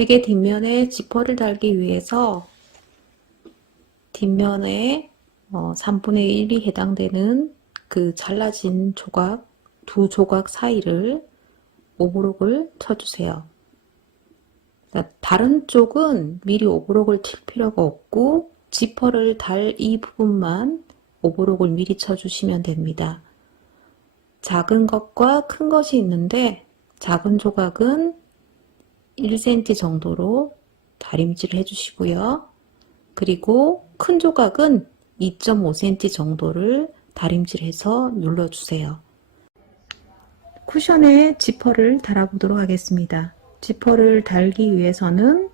베개 뒷면에 지퍼를 달기 위해서 뒷면에 3분의 1이 해당되는 그 잘라진 조각, 두 조각 사이를 오브록을 쳐주세요. 다른 쪽은 미리 오브록을 칠 필요가 없고 지퍼를 달 이 부분만 오브록을 미리 쳐주시면 됩니다. 작은 것과 큰 것이 있는데 작은 조각은 1cm 정도로 다림질을 해주시고요. 그리고 큰 조각은 2.5cm 정도를 다림질해서 눌러주세요. 쿠션에 지퍼를 달아보도록 하겠습니다. 지퍼를 달기 위해서는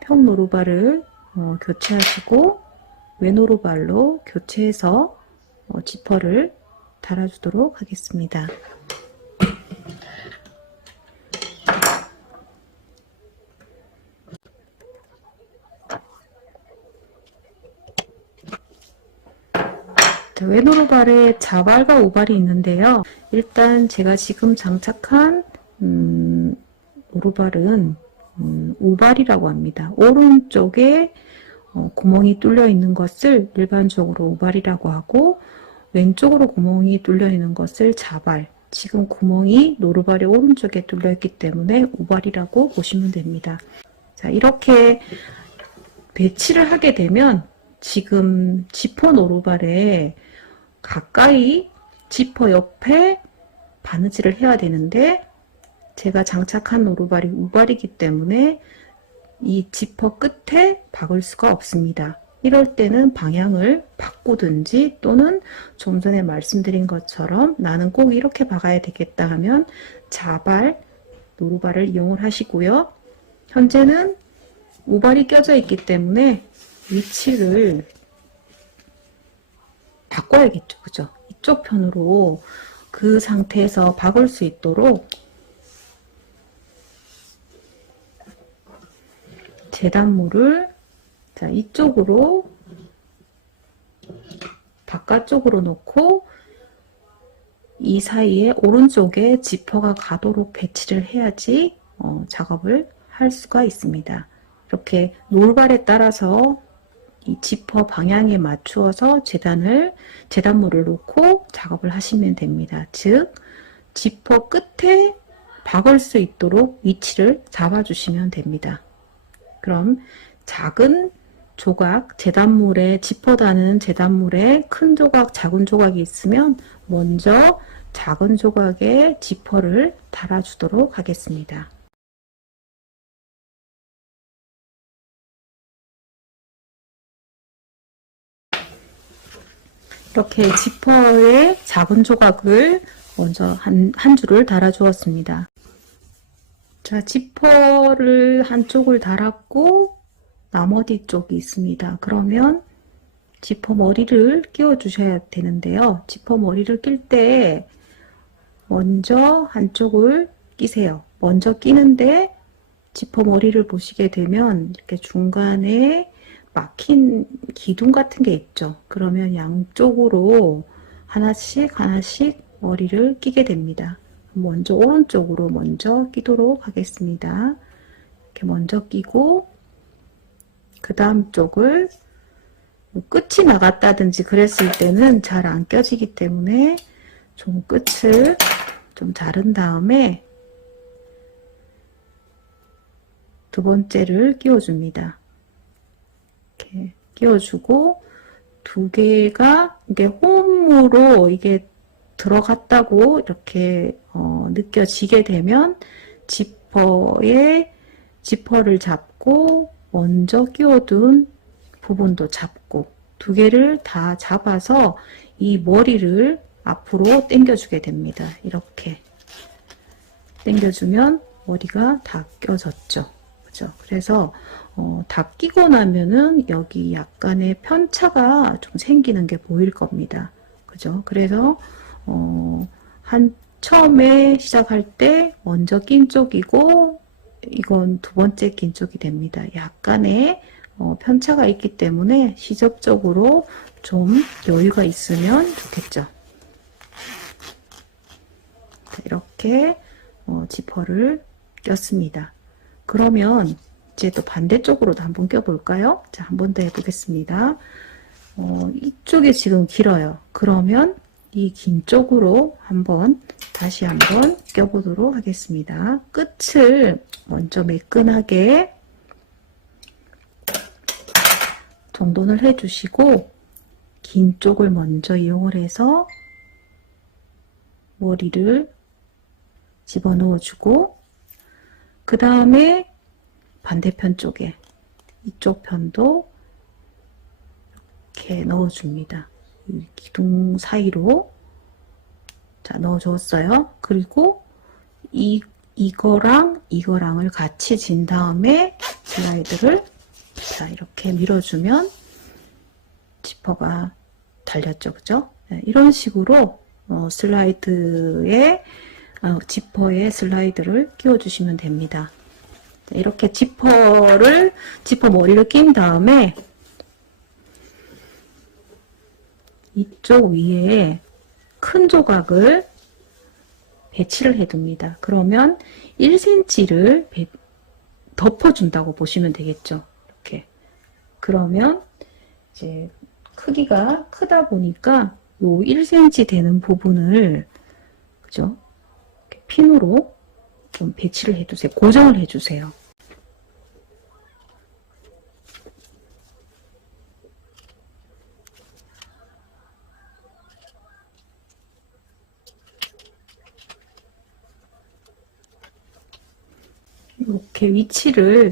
평노루발을 교체하시고 외노루발로 교체해서 지퍼를 달아주도록 하겠습니다. 외노루발에 자발과 우발이 있는데요. 일단 제가 지금 장착한 노루발은 우발이라고 합니다. 오른쪽에 구멍이 뚫려 있는 것을 일반적으로 우발이라고 하고 왼쪽으로 구멍이 뚫려 있는 것을 자발. 지금 구멍이 노루발의 오른쪽에 뚫려 있기 때문에 우발이라고 보시면 됩니다. 자, 이렇게 배치를 하게 되면 지금 지퍼 노루발에 가까이 지퍼 옆에 바느질을 해야 되는데 제가 장착한 노루발이 우발이기 때문에 이 지퍼 끝에 박을 수가 없습니다. 이럴 때는 방향을 바꾸든지 또는 좀 전에 말씀드린 것처럼 나는 꼭 이렇게 박아야 되겠다 하면 자발, 노루발을 이용을 하시고요. 현재는 우발이 껴져 있기 때문에 위치를 바꿔야겠죠. 그죠? 이쪽 편으로 그 상태에서 박을 수 있도록 재단물을 자, 이쪽으로 바깥쪽으로 놓고 이 사이에 오른쪽에 지퍼가 가도록 배치를 해야지 작업을 할 수가 있습니다. 이렇게 노루발에 따라서 이 지퍼 방향에 맞추어서 재단물을 놓고 작업을 하시면 됩니다. 즉 지퍼 끝에 박을 수 있도록 위치를 잡아주시면 됩니다. 그럼 작은 조각, 재단물에 지퍼 다는 재단물에 큰 조각, 작은 조각이 있으면 먼저 작은 조각에 지퍼를 달아주도록 하겠습니다. 이렇게 지퍼에 작은 조각을 먼저 한 줄을 달아 주었습니다. 자, 지퍼를 한쪽을 달았고 나머지 쪽이 있습니다. 그러면 지퍼 머리를 끼워 주셔야 되는데요. 지퍼 머리를 낄 때 먼저 한쪽을 끼세요. 먼저 끼는데 지퍼 머리를 보시게 되면 이렇게 중간에 막힌 기둥 같은 게 있죠. 그러면 양쪽으로 하나씩 머리를 끼게 됩니다. 먼저 오른쪽으로 먼저 끼도록 하겠습니다. 이렇게 먼저 끼고 그 다음 쪽을 끝이 나갔다든지 그랬을 때는 잘 안 껴지기 때문에 좀 끝을 좀 자른 다음에 두 번째를 끼워줍니다. 이렇게 끼워주고 두 개가 이게 홈으로 이게 들어갔다고 이렇게 느껴지게 되면 지퍼를 잡고 먼저 끼워둔 부분도 잡고 두 개를 다 잡아서 이 머리를 앞으로 당겨주게 됩니다. 이렇게 당겨주면 머리가 다 껴졌죠. 그죠? 그래서 다 끼고 나면은 여기 약간의 편차가 좀 생기는 게 보일 겁니다. 그죠? 그래서 처음에 시작할 때 먼저 낀 쪽이고 이건 두 번째 낀 쪽이 됩니다. 약간의 편차가 있기 때문에 시접적으로 좀 여유가 있으면 좋겠죠. 이렇게 지퍼를 꼈습니다. 그러면 이제 또 반대쪽으로도 한번 껴볼까요? 자, 한 번 더 해보겠습니다. 이쪽이 지금 길어요. 그러면 이 긴 쪽으로 다시 한번 껴보도록 하겠습니다. 끝을 먼저 매끈하게 정돈을 해주시고 긴 쪽을 먼저 이용을 해서 머리를 집어넣어 주고 그 다음에 반대편 쪽에 이쪽 편도 이렇게 넣어줍니다. 이 기둥 사이로 자 넣어줬어요. 그리고 이거랑을 같이 진 다음에 슬라이드를 자 이렇게 밀어주면 지퍼가 달렸죠, 그죠? 네, 이런 식으로 지퍼에 슬라이드를 끼워주시면 됩니다. 이렇게 지퍼 머리를 낀 다음에 이쪽 위에 큰 조각을 배치를 해둡니다. 그러면 1cm를 덮어준다고 보시면 되겠죠. 이렇게. 그러면 이제 크기가 크다 보니까 요 1cm 되는 부분을 그죠? 이렇게 핀으로 좀 배치를 해주세요. 고정을 해주세요. 이렇게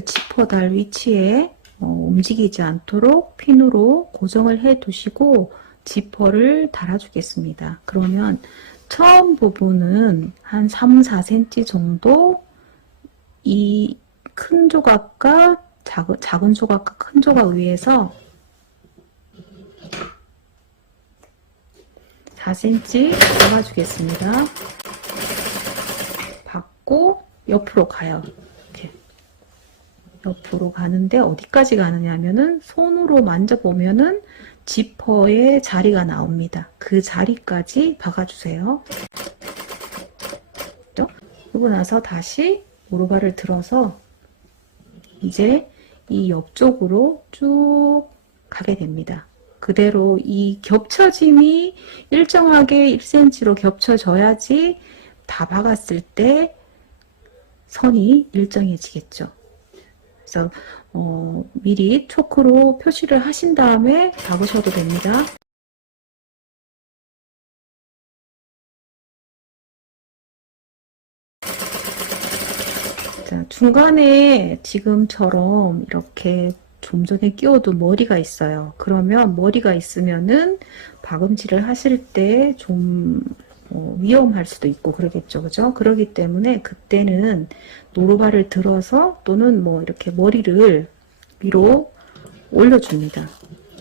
지퍼 달 위치에 움직이지 않도록 핀으로 고정을 해 두시고 지퍼를 달아주겠습니다. 그러면 처음 부분은 한 3, 4cm 정도 이 큰 조각과 작은 조각과 큰 조각 위에서 4cm 잡아주겠습니다. 받고 옆으로 가요. 이렇게 옆으로 가는데 어디까지 가느냐 하면은 손으로 만져보면은 지퍼의 자리가 나옵니다. 그 자리까지 박아주세요. 그리고 나서 다시 오르발을 들어서 이제 이 옆쪽으로 쭉 가게 됩니다. 그대로 이 겹쳐짐이 일정하게 1cm로 겹쳐져야지 다 박았을 때 선이 일정해지겠죠. 그래서 미리 초크로 표시를 하신 다음에 박으셔도 됩니다. 자, 중간에 지금처럼 이렇게 좀 전에 끼워둔 머리가 있어요. 그러면 머리가 있으면은 박음질을 하실 때 좀 위험할 수도 있고 그러겠죠. 그죠? 그러기 때문에 그때는 노루발을 들어서 또는 뭐 이렇게 머리를 위로 올려줍니다.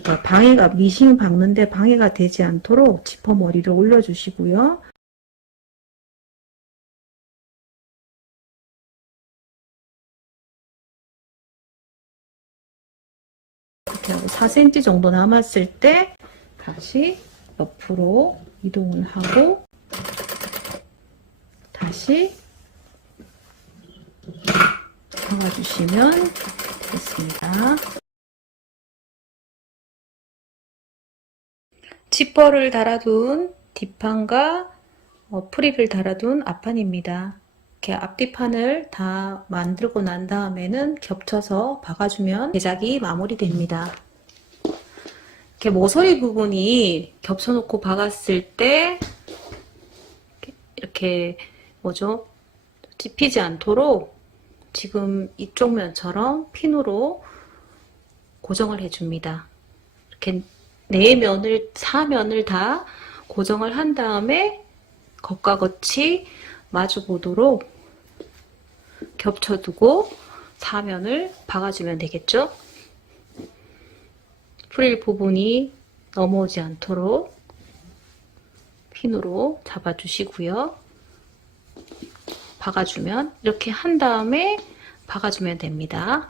그러니까 미싱 박는데 방해가 되지 않도록 지퍼 머리를 올려주시고요. 이렇게 하고 4cm 정도 남았을 때 다시 옆으로 이동을 하고 다시 박아주시면 되겠습니다. 지퍼를 달아둔 뒷판과 프릴을 달아둔 앞판입니다. 이렇게 앞뒤판을 다 만들고 난 다음에는 겹쳐서 박아주면 제작이 마무리됩니다. 이렇게 모서리 부분이 겹쳐놓고 박았을 때 이렇게 찝히지 않도록 지금 이쪽 면처럼 핀으로 고정을 해줍니다. 이렇게 사면을 다 고정을 한 다음에 겉과 겉이 마주 보도록 겹쳐두고 사면을 박아주면 되겠죠? 프릴 부분이 넘어오지 않도록 핀으로 잡아주시고요. 박아주면 이렇게 한 다음에 박아주면 됩니다.